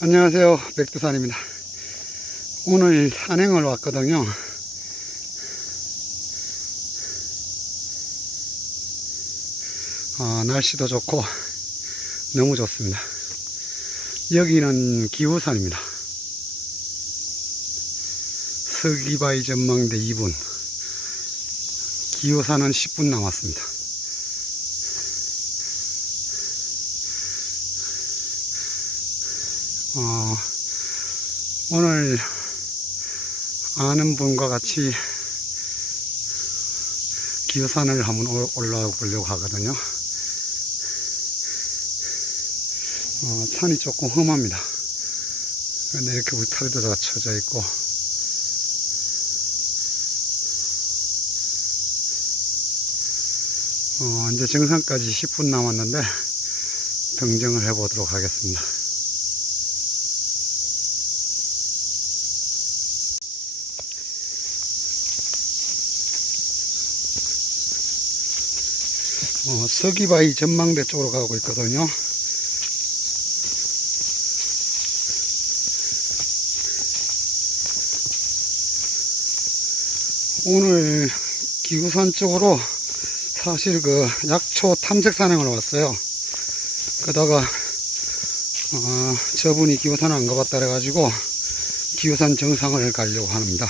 안녕하세요. 백두산입니다. 오늘 산행을 왔거든요. 어, 날씨도 좋고 너무 좋습니다. 여기는 기후산입니다. 서기바위 전망대 2분. 기후산은 10분 남았습니다. 어, 오늘 아는 분과 같이 기후산을 한번 올- 올라가 보려고 하거든요. 어, 산이 조금 험합니다. 근데 이렇게 울타리도 다 쳐져 있고, 어, 이제 정상까지 10분 남았는데, 등정을 해보도록 하겠습니다. 어, 서기바위 전망대 쪽으로 가고 있거든요. 오늘 기구산 쪽으로 사실 그 약초 탐색 산행을 왔어요. 그러다가 어, 저분이 기후산 안 가봤다 그래가지고 기후산 정상을 가려고 합니다.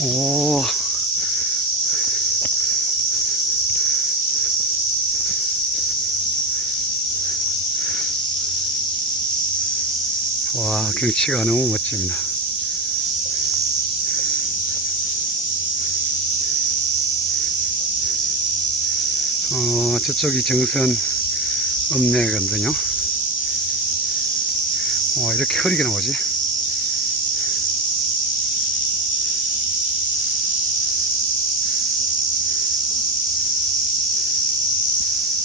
오. 와, 경치가 너무 멋집니다. 어, 저쪽이 정선 읍내거든요. 와, 이렇게 흐리게 나오지?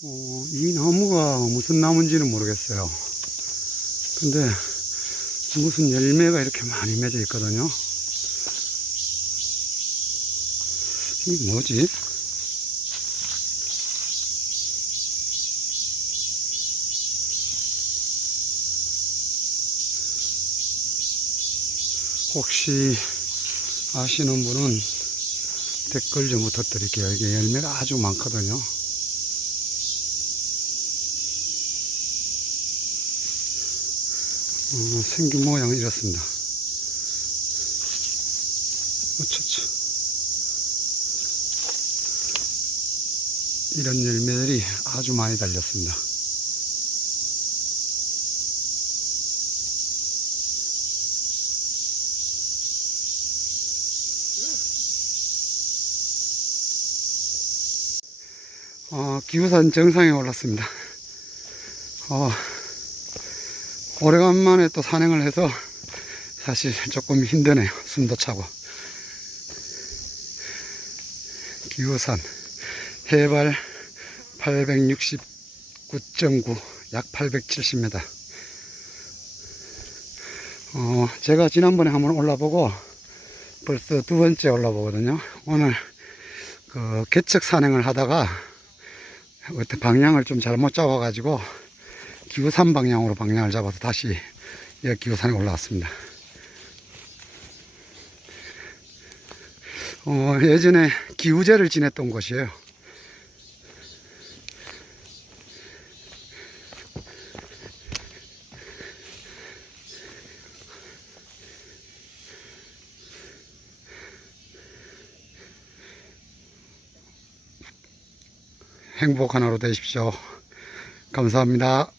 어, 이 나무가 무슨 나무인지는 모르겠어요. 근데 무슨 열매가 이렇게 많이 맺어 있거든요. 이게 뭐지? 혹시 아시는 분은 댓글 좀 부탁드릴게요. 이게 열매가 아주 많거든요. 어, 생긴 모양은 이렇습니다. 어쩌죠. 이런 열매들이 아주 많이 달렸습니다. 어, 기후산 정상에 올랐습니다. 어, 오래간만에 또 산행을 해서 사실 조금 힘드네요. 숨도 차고. 기후산 해발 869.9, 약 870m. 어, 제가 지난번에 한번 올라보고 벌써 두 번째 올라보거든요. 오늘 그 개척 산행을 하다가 어떤 방향을 좀 잘못 잡아가지고 기후산 방향으로 방향을 잡아서 다시 예, 기후산에 올라왔습니다. 어, 예전에 기우제를 지냈던 곳이에요. 행복한 하루 되십시오. 감사합니다.